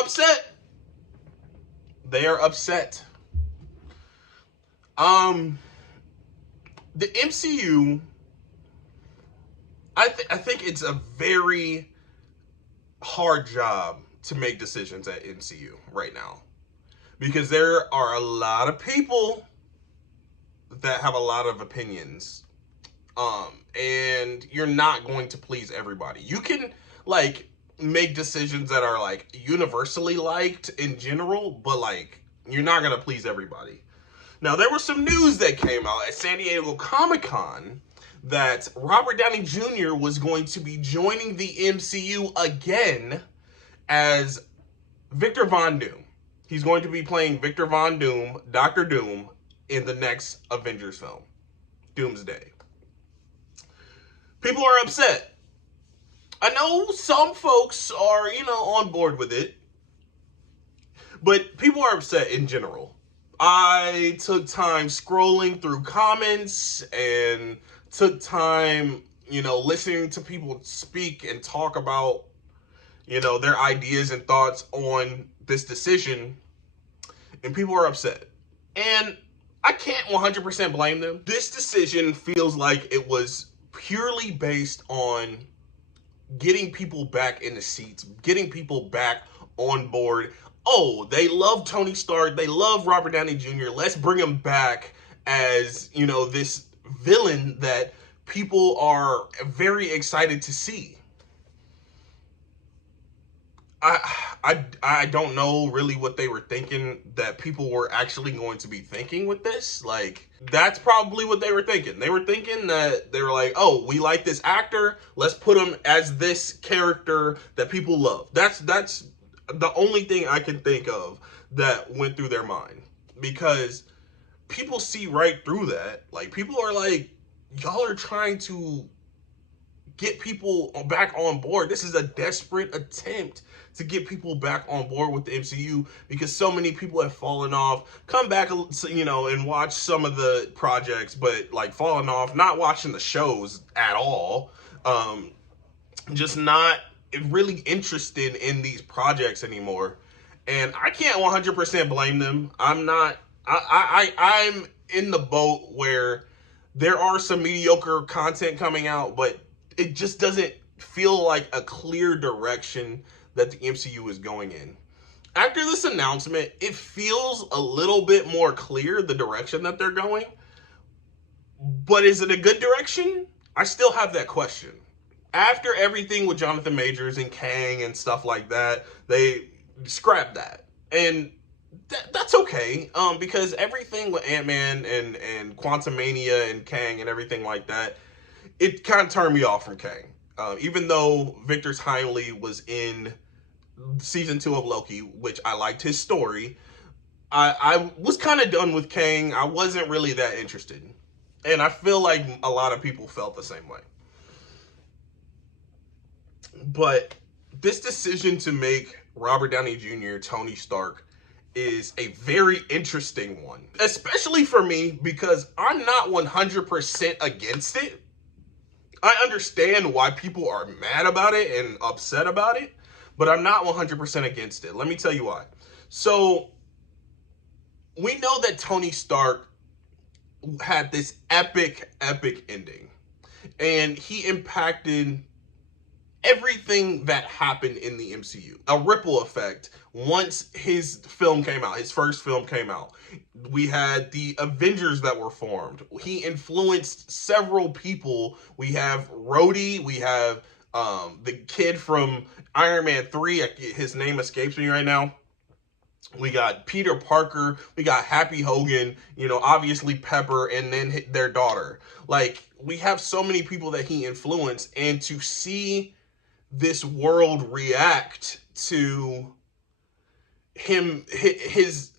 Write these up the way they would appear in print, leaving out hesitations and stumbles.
upset. They are upset. The MCU, I think it's a very hard job to make decisions at MCU right now, because there are a lot of people that have a lot of opinions, and you're not going to please everybody. You can like make decisions that are like universally liked in general, but like you're not gonna please everybody. Now, there was some news that came out at San Diego Comic-Con that Robert Downey Jr. was going to be joining the MCU again as Victor Von Doom. He's going to be playing Victor Von Doom, Doctor Doom, in the next Avengers film, Doomsday. People are upset. I know some folks are, on board with it, but people are upset in general. I took time scrolling through comments and took time, listening to people speak and talk about, their ideas and thoughts on this decision, and people are upset. And I can't 100% blame them. This decision feels like it was purely based on getting people back in the seats, getting people back on board. Oh, they love Tony Stark. They love Robert Downey Jr. Let's bring him back as, this villain that people are very excited to see. I don't know really what they were thinking that people were actually going to be thinking with this. Like, that's probably what they were thinking. They were thinking that they were like, oh, we like this actor. Let's put him as this character that people love. That's the only thing I can think of that went through their mind, because people see right through that. Like, people are like, y'all are trying to get people back on board. This is a desperate attempt to get people back on board with the MCU, because so many people have fallen off, come back, and watch some of the projects, but like falling off, not watching the shows at all, just not really interested in these projects anymore. And I can't 100% blame them. I'm in the boat where there are some mediocre content coming out, but it just doesn't feel like a clear direction that the MCU is going in. After this announcement, it feels a little bit more clear, the direction that they're going. But is it a good direction? I still have that question. After everything with Jonathan Majors and Kang and stuff like that, they scrapped that. And that's okay, because everything with Ant-Man and Quantumania and Kang and everything like that, it kind of turned me off from Kang. Even though Victor Timely was in season 2 of Loki, which I liked his story, I was kind of done with Kang. I wasn't really that interested. And I feel like a lot of people felt the same way. But this decision to make Robert Downey Jr. Tony Stark is a very interesting one, especially for me, because I'm not 100% against it. I understand why people are mad about it and upset about it, but I'm not 100% against it. Let me tell you why. So, we know that Tony Stark had this epic ending, and he impacted everything that happened in the MCU. A ripple effect once his film came out, his first film came out. We had the Avengers that were formed. He influenced several people. We have Rhodey, we have the kid from Iron Man 3, his name escapes me right now. We got Peter Parker, we got Happy Hogan, obviously Pepper, and then their daughter. Like, we have so many people that he influenced, and to see this world react to him, his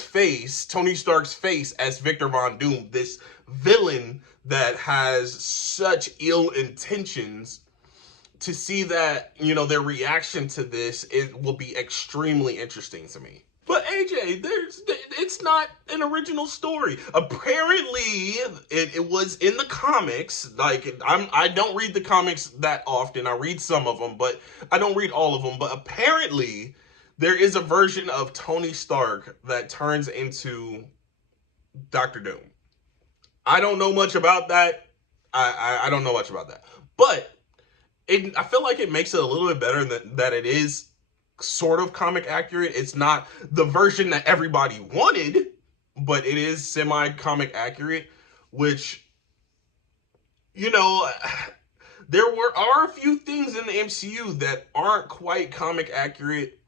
face, Tony Stark's face as Victor Von Doom, this villain that has such ill intentions, to see that, their reaction to this, it will be extremely interesting to me. But AJ, it's not an original story. Apparently, it was in the comics. Like, I don't read the comics that often. I read some of them, but I don't read all of them. But apparently, there is a version of Tony Stark that turns into Dr. Doom. I don't know much about that. I don't know much about that. But I feel like it makes it a little bit better that it is sort of comic accurate. It's not the version that everybody wanted, but it is semi-comic accurate, which, you know, are a few things in the MCU that aren't quite comic accurate,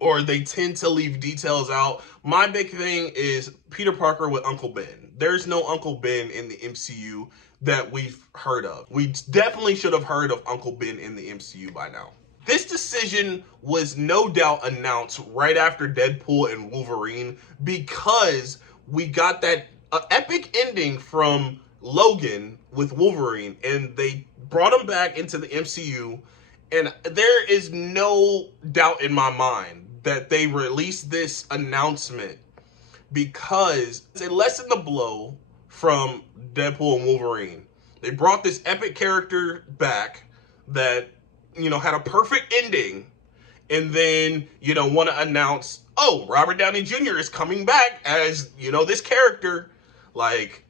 or they tend to leave details out. My big thing is Peter Parker with Uncle Ben. There's no Uncle Ben in the MCU that we've heard of. We definitely should have heard of Uncle Ben in the MCU by now. This decision was no doubt announced right after Deadpool and Wolverine, because we got that epic ending from Logan with Wolverine, and they brought him back into the MCU, and there is no doubt in my mind that they released this announcement because it lessened the blow from Deadpool and Wolverine. They brought this epic character back that, you know, had a perfect ending, and then, you know, want to announce, oh, Robert Downey Jr. is coming back as, you know, this character. Like,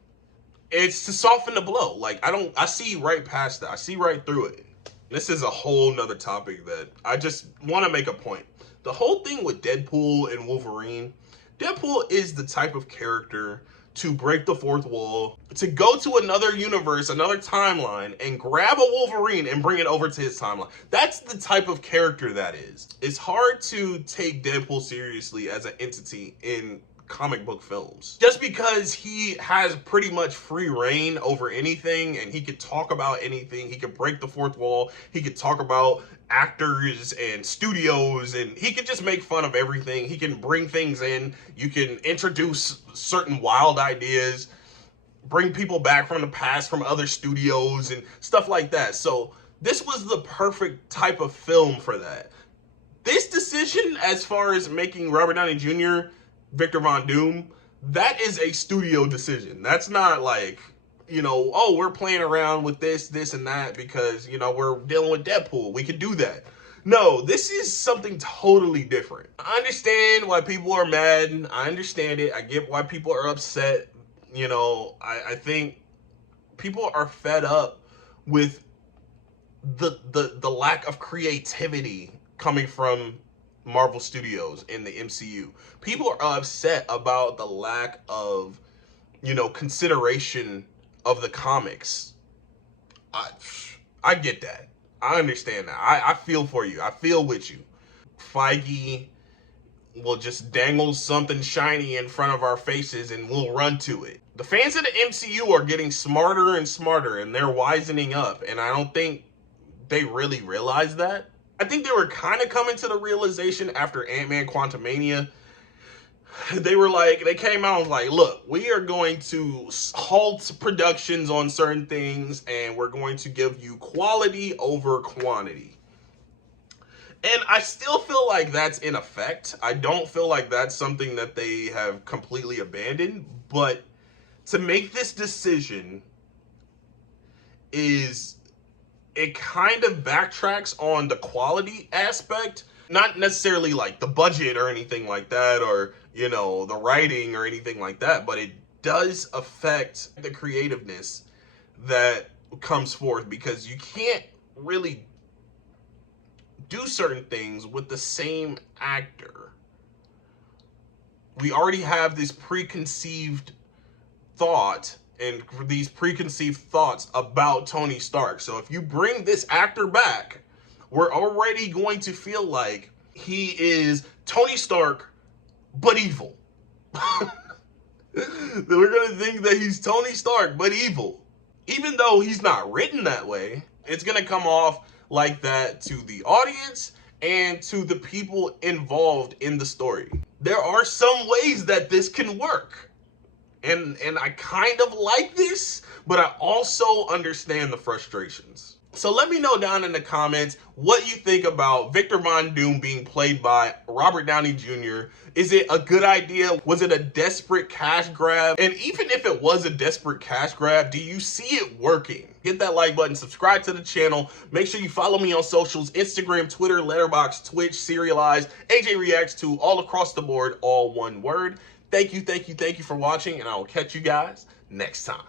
it's to soften the blow. Like, I see right past that. I see right through it. This is a whole nother topic that I just want to make a point. The whole thing with Deadpool and Wolverine, Deadpool is the type of character to break the fourth wall, to go to another universe, another timeline, and grab a Wolverine and bring it over to his timeline. That's the type of character that is. It's hard to take Deadpool seriously as an entity in comic book films, just because he has pretty much free reign over anything, and he could talk about anything. He could break the fourth wall. He could talk about actors and studios, and he could just make fun of everything. He can bring things in. You can introduce certain wild ideas, bring people back from the past from other studios and stuff like that. So this was the perfect type of film for that. This decision, as far as making Robert Downey Jr. Victor Von Doom, that is a studio decision. That's not like, you know, oh, we're playing around with this, and that because, you know, we're dealing with Deadpool. We could do that. No, this is something totally different. I understand why people are mad. I understand it. I get why people are upset. You know, I think people are fed up with the lack of creativity coming from Marvel Studios in the MCU. People are upset about the lack of, you know, consideration of the comics. I get that. I understand that. I feel for you. I feel with you. Feige will just dangle something shiny in front of our faces and we'll run to it. The fans of the MCU are getting smarter and smarter, and they're wisening up, and I don't think they really realize that. I think they were kind of coming to the realization after Ant-Man Quantumania. They came out and was like, look, we are going to halt productions on certain things, and we're going to give you quality over quantity. And I still feel like that's in effect. I don't feel like that's something that they have completely abandoned, but to make this decision it kind of backtracks on the quality aspect, not necessarily like the budget or anything like that, or, you know, the writing or anything like that, but it does affect the creativeness that comes forth, because you can't really do certain things with the same actor. We already have this preconceived thought and these preconceived thoughts about Tony Stark. So if you bring this actor back, we're already going to feel like he is Tony Stark, but evil. We're going to think that he's Tony Stark, but evil. Even though he's not written that way, it's going to come off like that to the audience and to the people involved in the story. There are some ways that this can work. And I kind of like this, but I also understand the frustrations. So let me know down in the comments what you think about Victor Von Doom being played by Robert Downey Jr. Is it a good idea? Was it a desperate cash grab? And even if it was a desperate cash grab, do you see it working? Hit that like button, subscribe to the channel. Make sure you follow me on socials, Instagram, Twitter, Letterboxd, Twitch, Serialized, AJREACTS2, all across the board, all one word. Thank you for watching, and I will catch you guys next time.